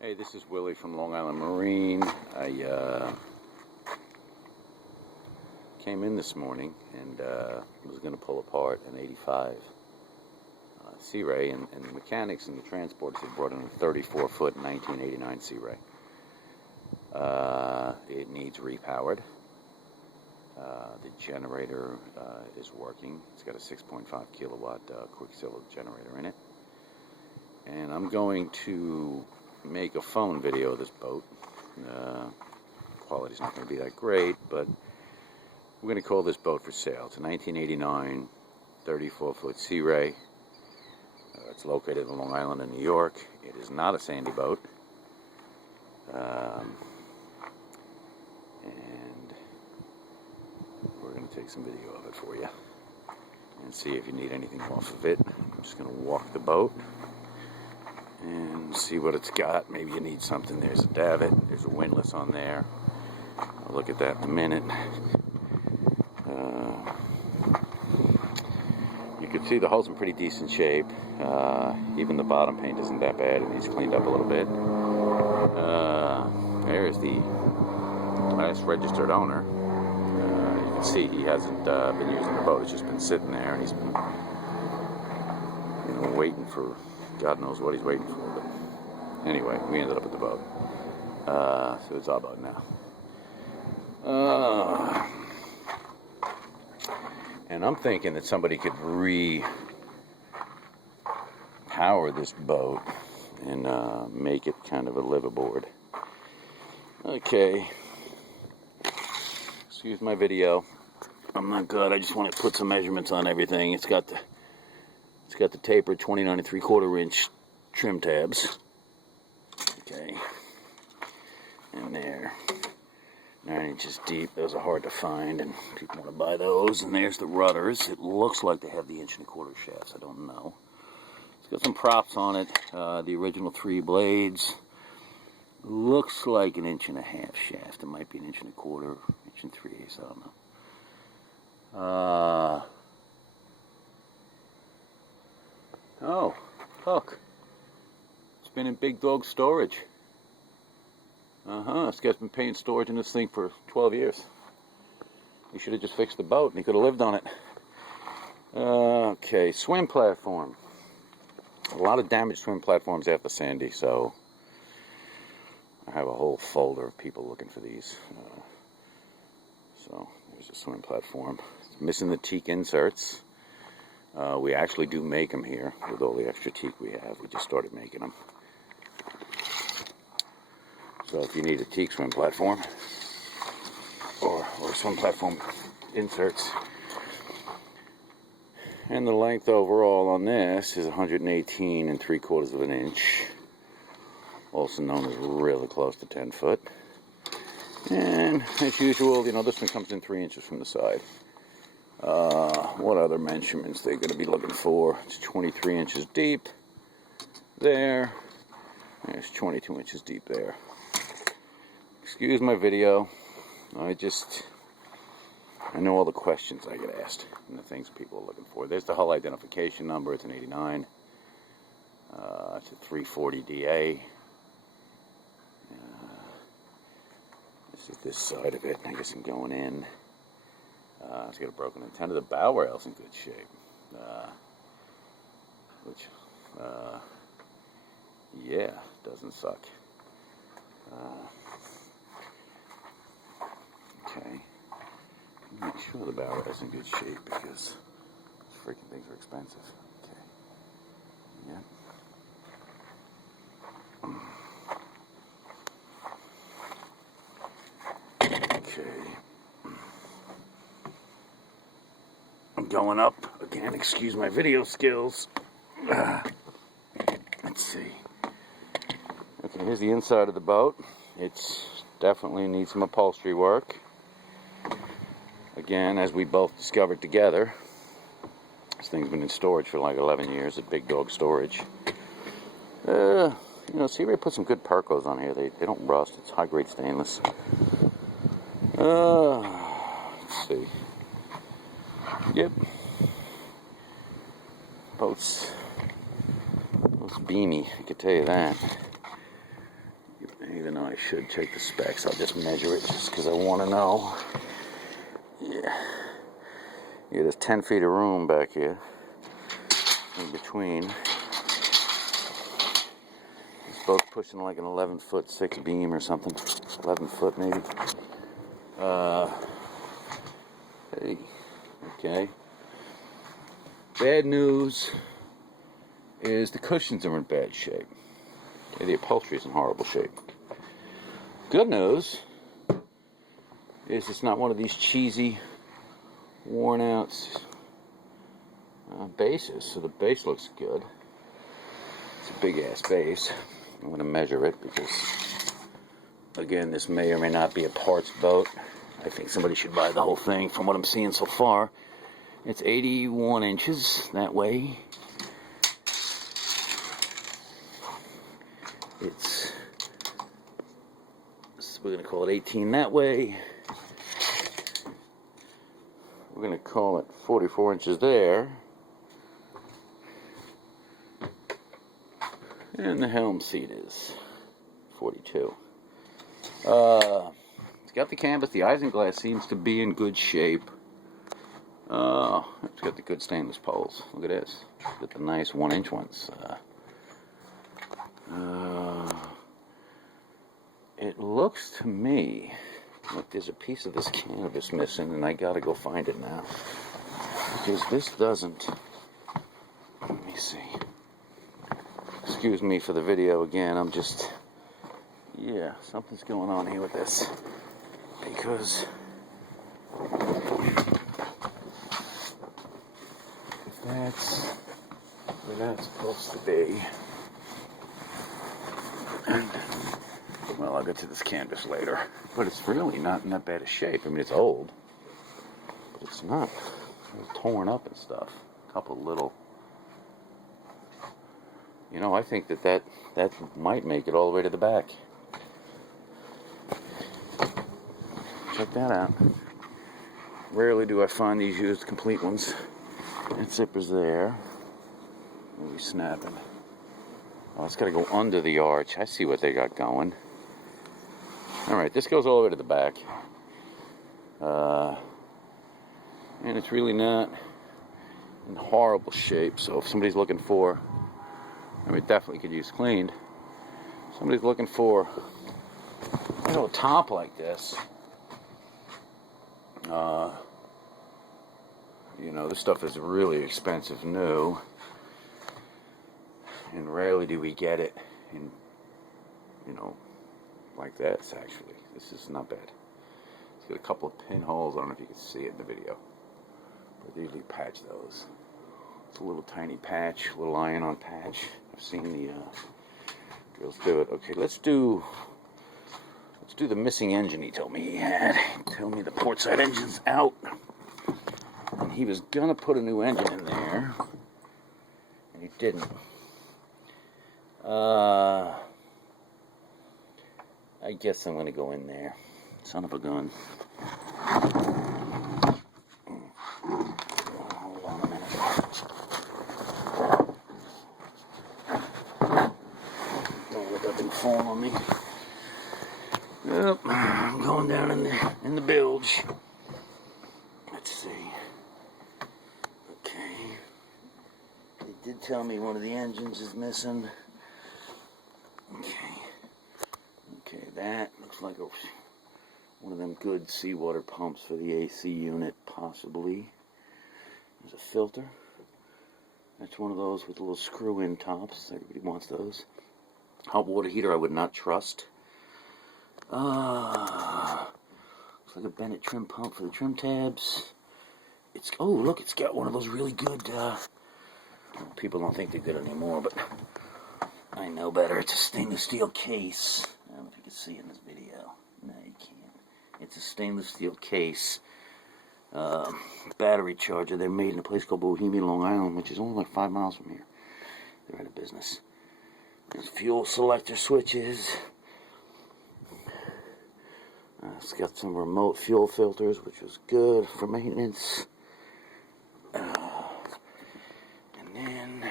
Hey, this is Willie from Long Island Marine. I came in this morning and was going to pull apart an 85 Searay, and the mechanics and the transporters had brought in a 34-foot 1989 Searay. It needs repowered. The generator is working. It's got a 6.5 kilowatt Quicksilver generator in it. And I'm going to make a phone video of this boat. Quality's not going to be that great, but we're going to call this boat for sale. It's a 1989 34-foot Searay. It's located in Long Island in New York. It is not a sandy boat. And we're going to take some video of it for you and see if you need anything off of it. I'm just going to walk the boat and see what it's got. Maybe you need something. There's a davit, there's a windlass on there. I'll look at that in a minute. You can see the hull's in pretty decent shape. Even the bottom paint isn't that bad. It needs cleaned up a little bit. There's the last registered owner. You can see he hasn't been using the boat. It's just been sitting there, and he's been, waiting for God knows what he's waiting for. But anyway, we ended up at the boat. So it's our boat now. And I'm thinking that somebody could re-power this boat and make it kind of a liveaboard. Okay. Excuse my video. I'm not good. I just want to put some measurements on everything. It's got the tapered 29 3/4 inch trim tabs. Okay. And they're 9 inches deep. Those are hard to find, and people want to buy those. And there's the rudders. It looks like they have the 1 1/4 shafts. I don't know. It's got some props on it. The original 3 blades. Looks like an 1.5 inch shaft. It might be an 1 1/4, 1 3/8. I don't know. Oh, look. It's been in Big Dog storage. This guy's been paying storage in this thing for 12 years. He should have just fixed the boat and he could have lived on it. Okay, swim platform. A lot of damaged swim platforms after Sandy, so I have a whole folder of people looking for these. So there's a swim platform. It's missing the teak inserts. We actually do make them here with all the extra teak we have. We just started making them. So if you need a teak swim platform or swim platform inserts. And the length overall on this is 118 3/4 inch. Also known as really close to 10 foot. And as usual, this one comes in 3 inches from the side. What other measurements they're going to be looking for? It's 23 inches deep there. And it's 22 inches deep there. Excuse my video. I know all the questions I get asked and the things people are looking for. There's the hull identification number. It's an 89. It's a 340 DA. This is this side of it. I guess I'm going in. It's got a broken antenna. The bow rail's in good shape. Yeah, doesn't suck. Okay. Make sure the bow rail's in good shape because these freaking things are expensive. Okay. Yeah. Okay. I'm going up again. Excuse my video skills. Let's see. Okay, here's the inside of the boat. It's definitely needs some upholstery work. Again, as we both discovered together, this thing's been in storage for like 11 years at Big Dog Storage. Searay put some good Percos on here. They don't rust. It's high-grade stainless. Let's see. Yep. Boat's beamy, I can tell you that. even though I should check the specs. I'll just measure it just because I want to know. Yeah, there's 10 feet of room back here in between. It's both pushing like an 11-foot 6 beam or something. 11 foot maybe. Hey, okay. Bad news is the cushions are in bad shape. Okay, the upholstery is in horrible shape. Good news is it's not one of these cheesy, worn out bases, so the base looks good. It's a big ass base. I'm going to measure it because, again, this may or may not be a parts boat. I think somebody should buy the whole thing from what I'm seeing so far. It's 81 inches that way. We're going to call it 18 that way. We're going to call it 44 inches there. And the helm seat is 42. It's got the canvas. The isinglass seems to be in good shape. It's got the good stainless poles. Look at this. It's got the nice 1-inch ones. It looks to me like there's a piece of this canvas missing, and I gotta go find it now. Because this doesn't... Let me see. Excuse me for the video again, I'm just... Yeah, something's going on here with this. Because... That's where that's supposed to be. And... Well, I'll get to this canvas later. But it's really not in that bad a shape. I mean, it's old. But it's not. It's torn up and stuff. A couple little... You know, I think that might make it all the way to the back. Check that out. Rarely do I find these used complete ones. That zipper's there. Maybe snapping. Oh, it's got to go under the arch. I see what they got going. Alright, this goes all the way to the back. And it's really not in horrible shape. So if somebody's looking for... I mean, definitely could use cleaned. Somebody's looking for, you know, a top like this. You know, this stuff is really expensive new. And rarely do we get it in, you know, like this, actually. This is not bad. It's got a couple of pinholes. I don't know if you can see it in the video. But they usually patch those. It's a little tiny patch, a little iron-on patch. I've seen the girls do it. Okay, let's do the missing engine he told me he had. He told me the port side engine's out. And he was gonna put a new engine in there. And he didn't. I guess I'm gonna go in there. Son of a gun. Hold on a minute. Don't let that thing fall on me. Yep, I'm going down in the bilge. Let's see. Okay. They did tell me one of the engines is missing. Okay, that looks like one of them good seawater pumps for the AC unit, possibly. There's a filter. That's one of those with little screw-in tops. Everybody wants those. Hot water heater I would not trust. Looks like a Bennett trim pump for the trim tabs. Oh, look, it's got one of those really good, people don't think they're good anymore, but I know better. It's a stainless steel case. I don't know if you can see it in this video. No, you can't. It's a stainless steel case. Battery charger. They're made in a place called Bohemia, Long Island, which is only like 5 miles from here. They're out of business. There's fuel selector switches. It's got some remote fuel filters, which is good for maintenance. And then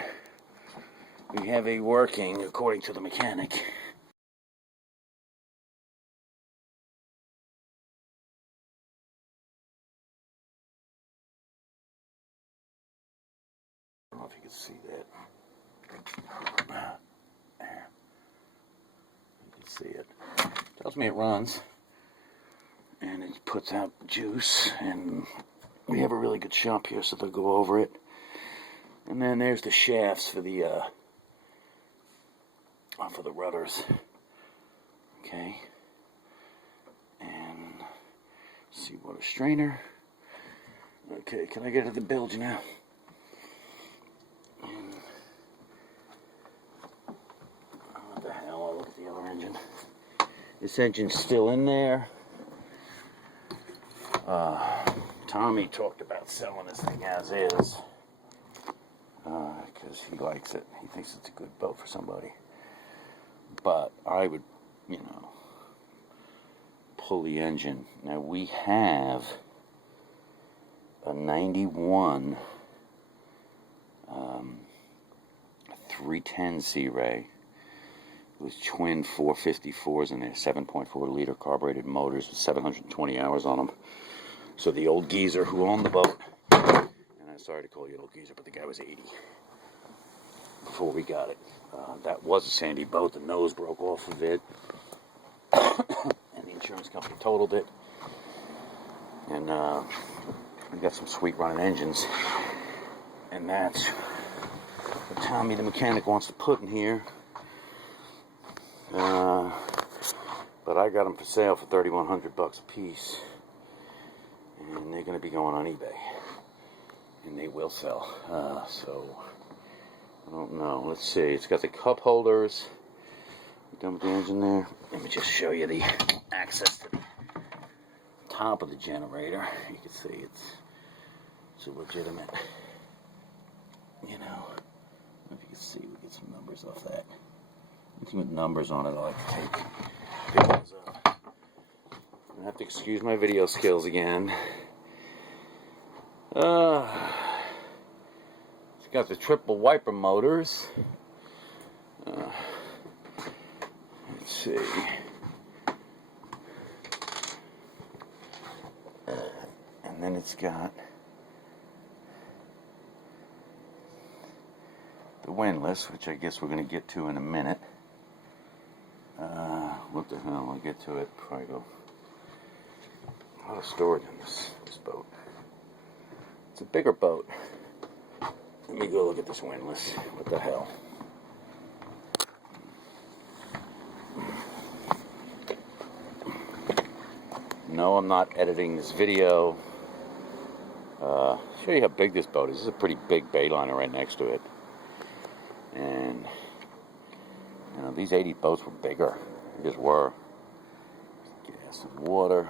we have a working, according to the mechanic, can see that. There. You can see it. Tells me it runs. And it puts out juice. And we have a really good shop here, so they'll go over it. And then there's the shafts for the rudders. Okay. And seawater strainer. Okay, can I get to the bilge now? And, what the hell? I'll look at the other engine. This engine's still in there. Tommy talked about selling this thing as is. Because he likes it. He thinks it's a good boat for somebody. But I would, you know, pull the engine. Now we have a 91 310 Searay with twin 454s in there, 7.4 liter carbureted motors with 720 hours on them. So the old geezer who owned the boat, and I'm sorry to call you an old geezer, but the guy was 80 before we got it. That was a sandy boat. The nose broke off of it, and the insurance company totaled it. And we got some sweet running engines, and that's what Tommy the mechanic wants to put in here. But I got them for sale for $3,100 a piece, and they're going to be going on eBay, and they will sell. So I don't know. Let's see. It's got the cup holders. Done with the engine there. Let me just show you the access to the top of the generator. You can see it's a legitimate, you know. If you can see, we get some numbers off that. Anything with numbers on it, I like to take pictures of. I have to excuse my video skills again. It's got the triple wiper motors. Let's see. And then it's got the windlass, which I guess we're going to get to in a minute. What the hell? I'll get to it before I go. A lot of storage in this boat. It's a bigger boat. Let me go look at this windlass. What the hell? No, I'm not editing this video. Show you how big this boat is. This is a pretty big bayliner right next to it. And, you know, these 80 boats were bigger. They just were. Gas and water.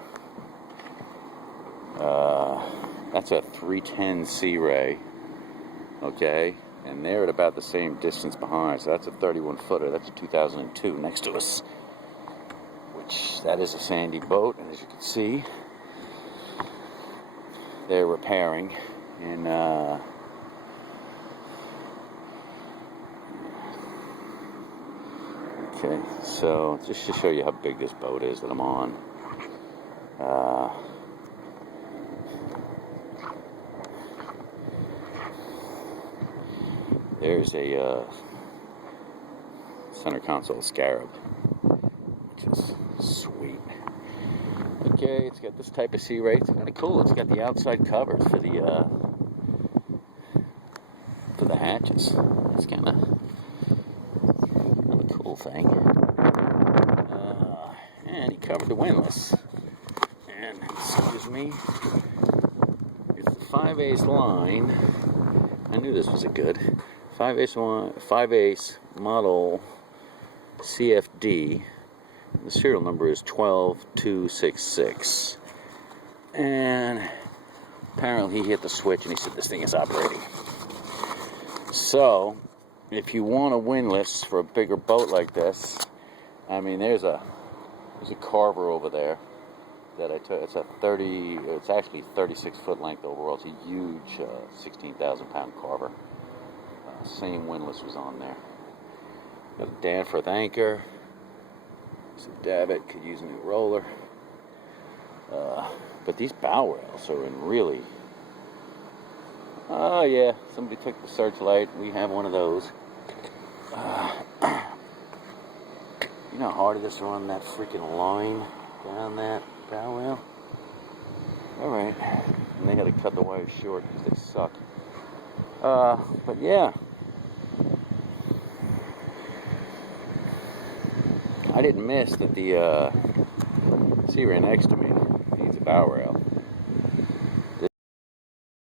That's a 310 Searay. Okay? And they're at about the same distance behind. So that's a 31 footer. That's a 2002 next to us. Which, that is a sandy boat. And as you can see, they're repairing. And, okay, so just to show you how big this boat is that I'm on. There's a center console scarab, which is sweet. Okay, it's got this type of Searay. It's kind of cool. It's got the outside covers for the hatches. It's kind of a cool thing. And he covered the windlass. And excuse me, it's the 5/8 line. I knew this was a good 5/8 model CFD. The serial number is 12266. And apparently he hit the switch and he said this thing is operating. So, if you want a windlass for a bigger boat like this, I mean, there's a carver over there that I took. It's actually 36 foot length overall. It's a huge 16,000 pound carver. Same windlass was on there. Got a Danforth anchor. So davit, could use a new roller. But these bow rails are in really Oh yeah, somebody took the searchlight. We have one of those. You know how hard it is to run that freaking line down that bow rail? Alright. And they had to cut the wires short because they suck. But yeah. I didn't miss that the Searay next to me needs a bow rail.